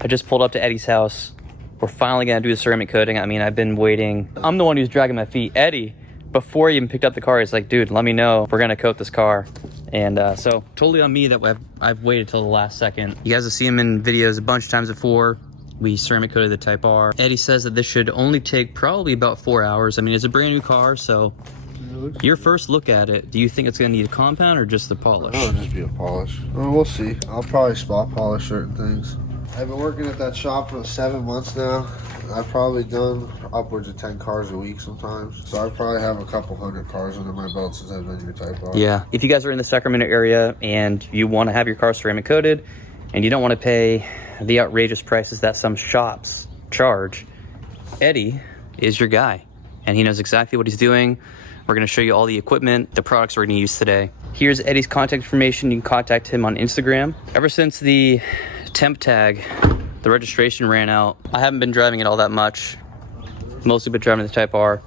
I just pulled up to Eddie's house. We're finally gonna do the ceramic coating. I mean, I've been waiting. I'm the one who's dragging my feet. Eddie, before he even picked up the car, he's like, dude, let me know. We're gonna coat this car. And so totally on me that I've waited till the last second. You guys have seen him in videos a bunch of times before. We ceramic coated the Type R. Eddie says that this should only take probably about 4 hours. I mean, it's a brand new car, so your first look at it, do you think it's gonna need a compound or just the polish? Oh, just be a polish. Well, we'll see. I'll probably spot polish certain things. I've been working at that shop for 7 months now. I've probably done upwards of 10 cars a week sometimes. So I probably have a couple hundred cars under my belt since I've been your Type R. Yeah. If you guys are in the Sacramento area and you want to have your car ceramic coated and you don't want to pay the outrageous prices that some shops charge, Eddie is your guy and he knows exactly what he's doing. We're going to show you all the equipment, the products we're going to use today. Here's Eddie's contact information. You can contact him on Instagram. Ever since the temp tag, the registration ran out, I haven't been driving it all that much. Mostly been driving the Type R.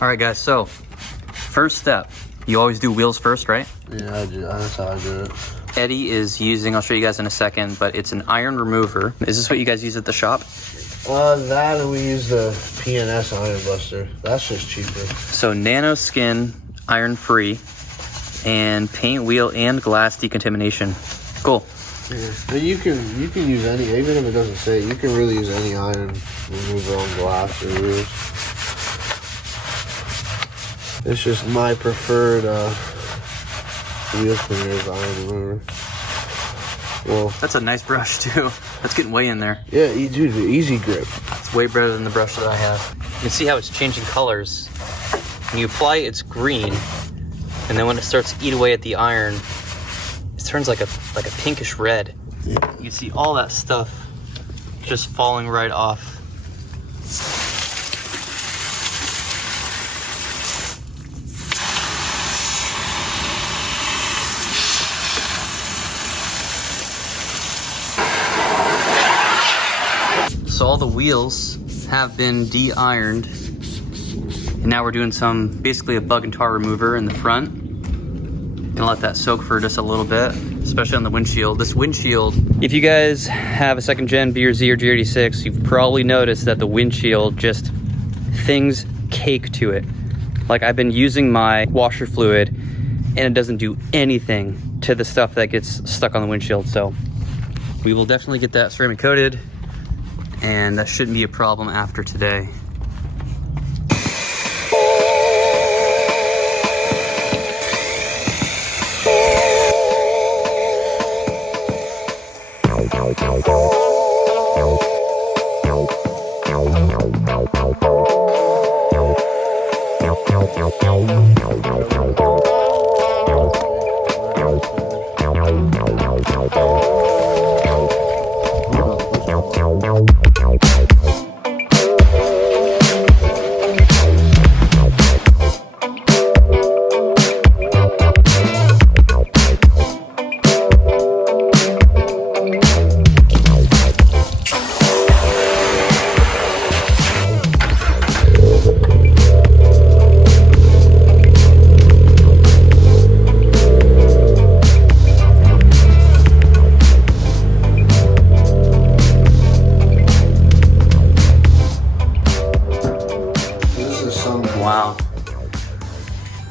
All right, guys, so first step, you always do wheels first, right? Yeah, I do. That's how I do it. Eddie is using, I'll show you guys in a second, but it's an iron remover. Is this what you guys use at the shop? That and we use the PNS Iron Buster. That's just cheaper. So nano skin, iron free, and paint, wheel, and glass decontamination. Cool. Yeah. But you can use any, even if it doesn't say it, you can really use any iron remover on glass or wheels. It's just my preferred wheel cleaner is iron remover. Well, that's a nice brush too. That's getting way in there. Yeah, dude, easy grip. It's way better than the brush that I have. You can see how it's changing colors. When you apply it, it's green, and then when it starts to eat away at the iron, it turns like a pinkish red. Yeah. You can see all that stuff just falling right off. So all the wheels have been de-ironed, and now we're doing basically a bug and tar remover in the front. Gonna let that soak for just a little bit, especially on the windshield. This windshield, if you guys have a second gen BRZ or G86, you've probably noticed that the windshield just, things cake to it. Like I've been using my washer fluid and it doesn't do anything to the stuff that gets stuck on the windshield. So we will definitely get that ceramic coated, and that shouldn't be a problem after today. Wow.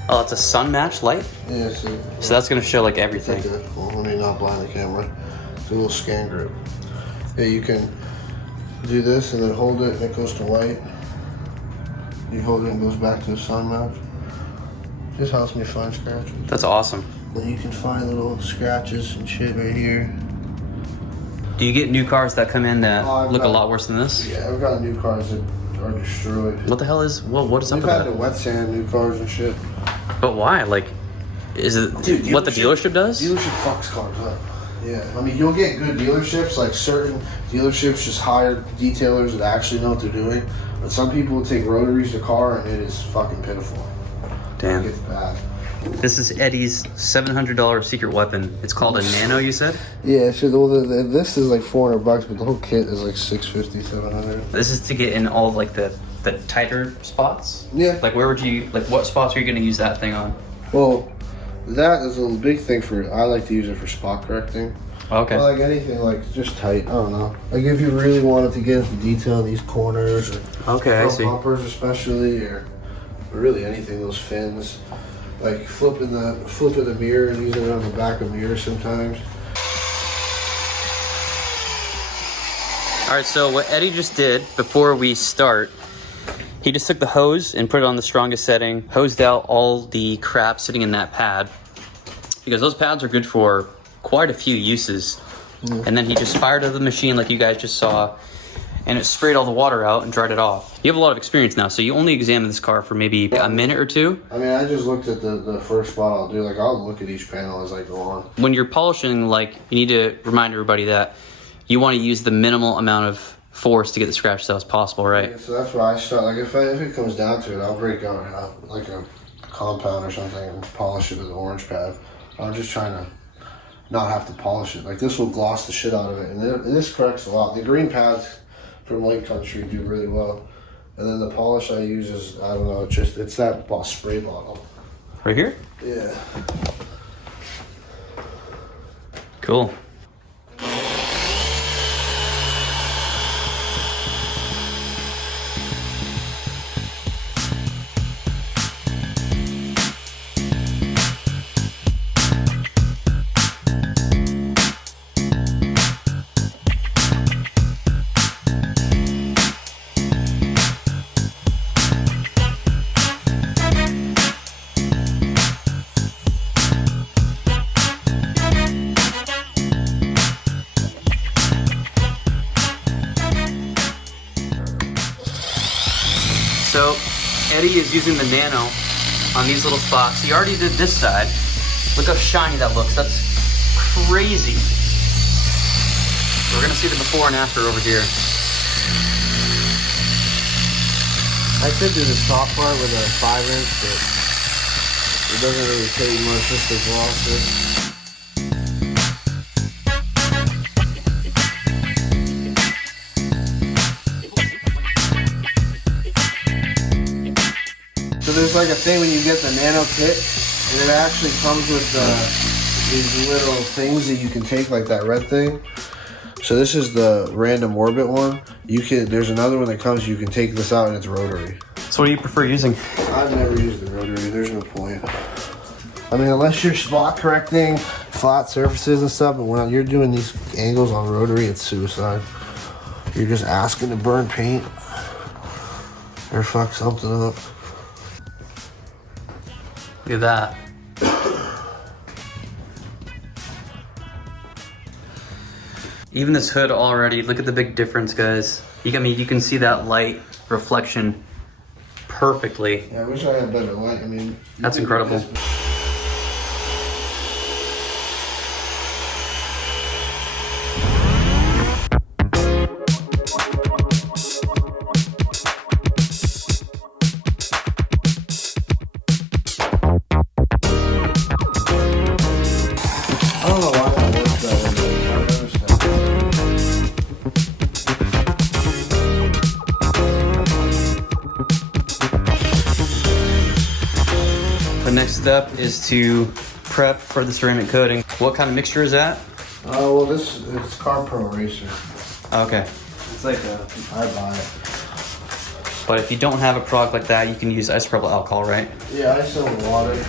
Oh, it's a sun match light? Yeah, so that's gonna show like everything. Well, let me not blind the camera. It's a little scan grip. Yeah, you can do this and then hold it and it goes to white. You hold it and it goes back to the sun match. Just helps me find scratches. That's awesome. Then you can find little scratches and shit right here. Do you get new cars that come in that look a lot worse than this? Yeah, I've got new cars that are destroyed. What the hell is, what is up with that? We've had to wet sand new cars and shit. But why? Like, is it what the dealership does? Dealership fucks cars up. Yeah, I mean, you'll get good dealerships, like certain dealerships just hire detailers that actually know what they're doing. But some people will take rotaries to car and it is fucking pitiful. Damn. It's bad. This is Eddie's $700 secret weapon. It's called a Nano, you said? Yeah, so this is like $400, but the whole kit is like $650, $700. This is to get in all like the tighter spots? Yeah. Like where would you, like what spots are you going to use that thing on? Well, that is a big thing for, I like to use it for spot correcting. Okay. Well, like anything, like just tight. I don't know. Like if you really wanted to get into detail in these corners, or Okay, I see. bumpers especially, or really anything, those fins. Like flipping the mirror and using it on the back of mirrors sometimes. All right, so what Eddie just did before we start, he just took the hose and put it on the strongest setting, hosed out all the crap sitting in that pad, because those pads are good for quite a few uses. And then he just fired up the machine like you guys just saw, and it sprayed all the water out and dried it off. You have a lot of experience now, so you only examine this car for maybe a minute or two. I mean, I just looked at the first spot I'll do. Like, I'll look at each panel as I go on. When you're polishing, like, you need to remind everybody that you want to use the minimal amount of force to get the scratches out as possible, right? Yeah, so that's where I start. Like, if it comes down to it, I'll break out like a compound or something and polish it with an orange pad. I'm just trying to not have to polish it. Like, this will gloss the shit out of it, and this corrects a lot. The green pads from Lake Country do really well, and then the polish I use is, I don't know, it's that spray bottle. Right here? Yeah. Cool. So Eddie is using the nano on these little spots. He already did this side. Look how shiny that looks. That's crazy. We're gonna see the before and after over here. I could do the top part with a 5-inch, but it doesn't really take much just to gloss it. So there's like a thing when you get the nano kit, and it actually comes with these little things that you can take, like that red thing. So this is the random orbit one. There's another one that comes, you can take this out and it's rotary. So what do you prefer using? I've never used the rotary, there's no point. I mean, unless you're spot correcting flat surfaces and stuff, but when you're doing these angles on rotary, it's suicide. You're just asking to burn paint or fuck something up. Look at that. Even this hood already, look at the big difference, guys. You can see that light reflection perfectly. Yeah, I wish I had better light. I mean, that's incredible. I don't know why that works that way, but I understand. The next step is to prep for the ceramic coating. What kind of mixture is that? Well, it's Car Pro Racer. Okay. It's like I buy it. But if you don't have a product like that, you can use isopropyl alcohol, right? Yeah, I sell water.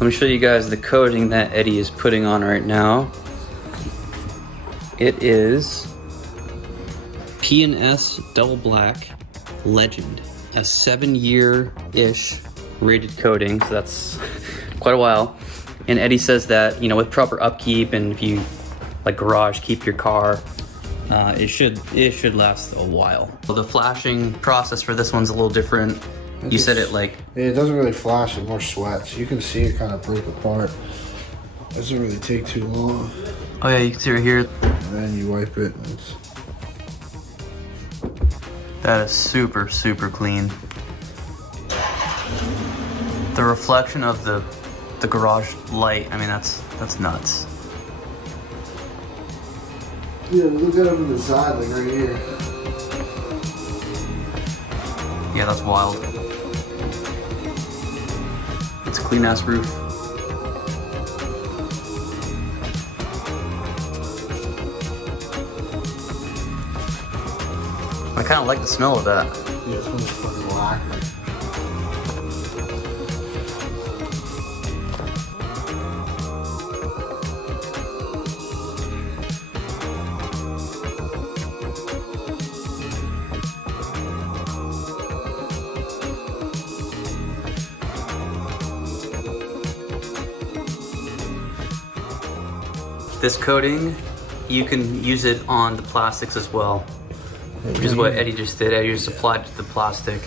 Let me show you guys the coating that Eddie is putting on right now. It is P&S Double Black Legend, a 7-year-ish rated coating, so that's quite a while. And Eddie says that, you know, with proper upkeep and if you like garage keep your car, it should last a while. Well, the flashing process for this one's a little different. You said it like... Yeah, it doesn't really flash, it more sweats. You can see it kind of break apart. It doesn't really take too long. Oh yeah, you can see right here. And then you wipe it and it's That is super, super clean. The reflection of the garage light, I mean, that's nuts. Yeah, look at it from the side, like right here. Yeah, that's wild. It's a clean ass roof. I kind of like the smell of that. Yeah, it smells fucking lacquer. This coating, you can use it on the plastics as well, which is what Eddie just did. Eddie just applied to the plastic.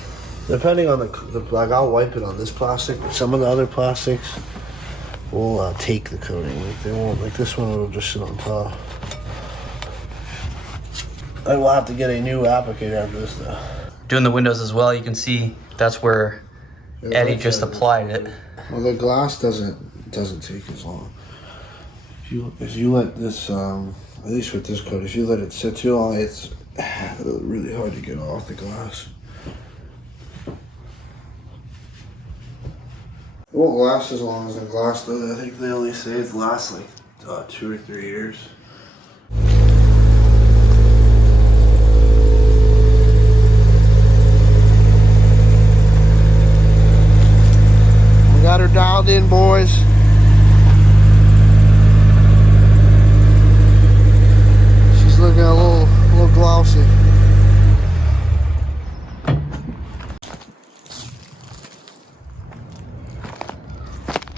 Depending on the like, I'll wipe it on this plastic, but some of the other plastics will take the coating. Like they won't. Like this one will just sit on top. I will have to get a new applicator after this though. Doing the windows as well, you can see that's where Eddie just applied it. Well, the glass doesn't take as long. If you let this, at least with this coat, if you let it sit too long, it's really hard to get off the glass. It won't last as long as the glass does. I think they only say it lasts like 2 or 3 years. We got her dialed in, boys. Looking a little glossy.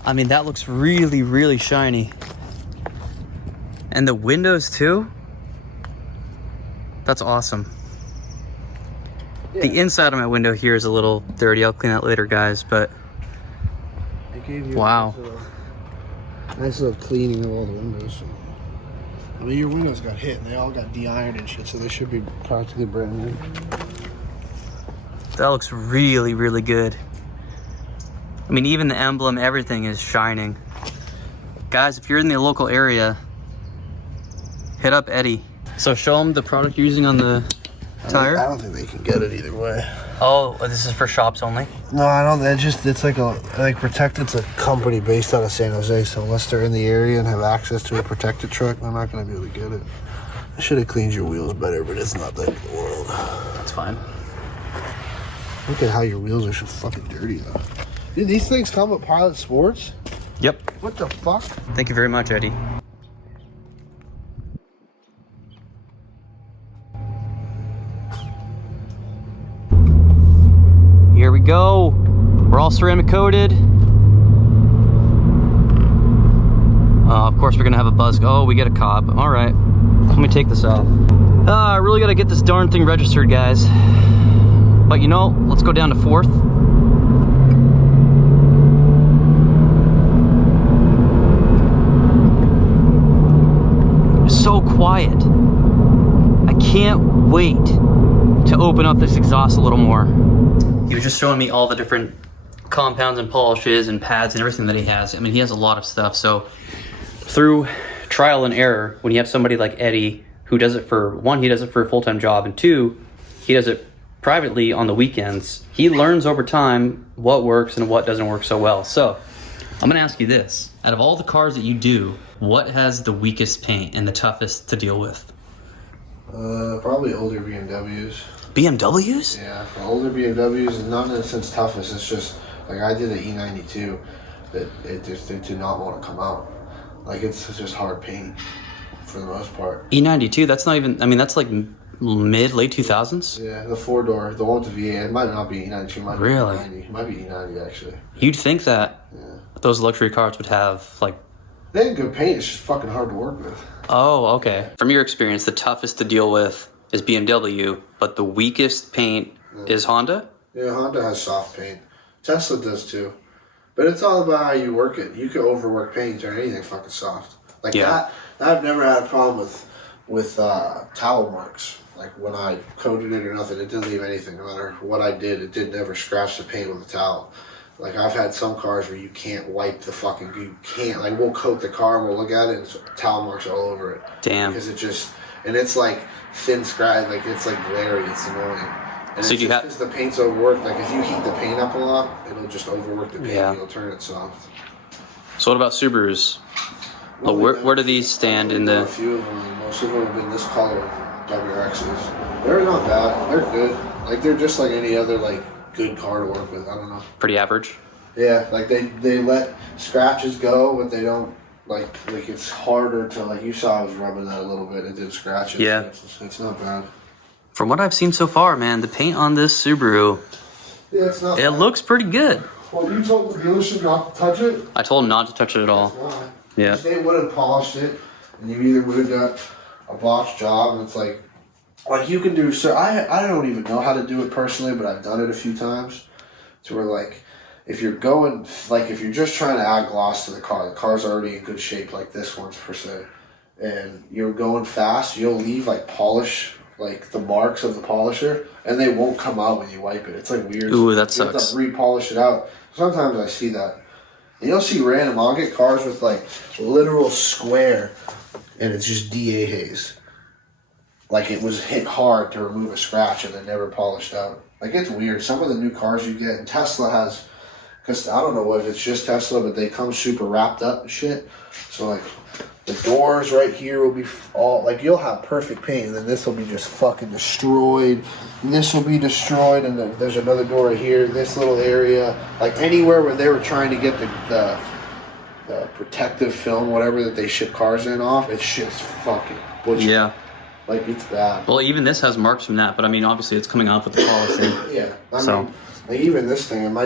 I mean, that looks really, really shiny. And the windows too? That's awesome. Yeah. The inside of my window here is a little dirty. I'll clean that later, guys, but I gave you wow. A nice little cleaning of all the windows. I mean, your windows got hit and they all got de-ironed and shit, so they should be practically brand new. That looks really, really good. I mean, even the emblem, everything is shining. Guys, if you're in the local area, hit up Eddie. So show them the product you're using on the tire. I don't think they can get it either way. Oh, this is for shops only? No, I don't. It's like Protect. It's a company based out of San Jose, so unless they're in the area and have access to a protected truck, they're not going to be able to get it. I should have cleaned your wheels better, but it's not the end of the world. That's fine. Look at how your wheels are so fucking dirty, though. Dude, these things come with Pilot Sports? Yep. What the fuck? Thank you very much, Eddie. Here we go. We're all ceramic coated. Of course, we're gonna have a buzz. Oh, we get a cop. All right. Let me take this off. I really gotta get this darn thing registered, guys. But you know, let's go down to 4th. So quiet. I can't wait to open up this exhaust a little more. He was just showing me all the different compounds and polishes and pads and everything that he has. I mean, he has a lot of stuff. So through trial and error, when you have somebody like Eddie who does it for, one, he does it for a full-time job, and two, he does it privately on the weekends, he learns over time what works and what doesn't work so well. So I'm gonna ask you this. Out of all the cars that you do, what has the weakest paint and the toughest to deal with? Probably older BMWs. BMWs? Yeah, the older BMWs, is not in a sense toughest. It's just like I did an E92 that it did not want to come out. Like it's just hard paint for the most part. E92, that's not even, I mean, that's like late 2000s? Yeah, the 4-door, the one with the V8, it might not be E92, it might be E90. It might be E90 actually. You'd think that those luxury cars would have like... They had good paint, it's just fucking hard to work with. Oh, okay. From your experience, the toughest to deal with is BMW, but the weakest paint is Honda? Yeah, Honda has soft paint. Tesla does too. But it's all about how you work it. You can overwork paint or anything fucking soft. Like that I've never had a problem with towel marks like when I coated it or nothing, it didn't leave anything. No matter what I did, it did never scratch the paint with the towel. Like I've had some cars where you can't wipe the fucking, you can't, like we'll coat the car and we'll look at it and it's towel marks all over it. Damn. Because it just, and it's like thin scratch, like it's like glary, it's annoying. And So it's you just have, because the paint's overworked, like if you heat the paint up a lot, it'll just overwork the paint Yeah. and it'll turn it soft. so what about Subarus? Well, Where do these stand in A the? few of them, most of them have been this color, WRXs. They're not bad, they're good. Like they're just like any other like good car to work with, I don't know. Pretty average. Yeah, like they let scratches go, but they don't like it's harder to, like you saw I was rubbing that a little bit, it did scratches. Yeah. It's not bad. From what I've seen so far, man, the paint on this Subaru, Yeah, it's not it bad. looks pretty good. Well, you told the dealership not to touch it? I told him not to touch it at all. Why? Yeah. If they would have polished it, and you either would have got a botched job, and it's like you can do. So I don't even know how to do it personally, but I've done it a few times. To where like, if you're going, like if you're just trying to add gloss to the car's already in good shape, like this one's per se, and you're going fast, you'll leave like polish, like the marks of the polisher, and they won't come out when you wipe it. It's like weird. Ooh, that You have sucks. to re-polish it out. Sometimes I see that. And you'll see random, I'll get cars with like literal square, and it's just DA haze. Like it was hit hard to remove a scratch and then never polished out. Like it's weird. Some of the new cars you get, and Tesla has, because I don't know if it's just Tesla, but they come super wrapped up and shit. So like the doors right here will be all, like you'll have perfect paint, and then this will be just fucking destroyed. And this will be destroyed, and then there's another door right here, this little area. Like anywhere where they were trying to get the protective film, whatever that they ship cars in off, it's just fucking butchered. Yeah. Like it's bad. Well, even this has marks from that, but I mean, obviously it's coming off with the polishing. Yeah. I So. mean, like even this thing, it might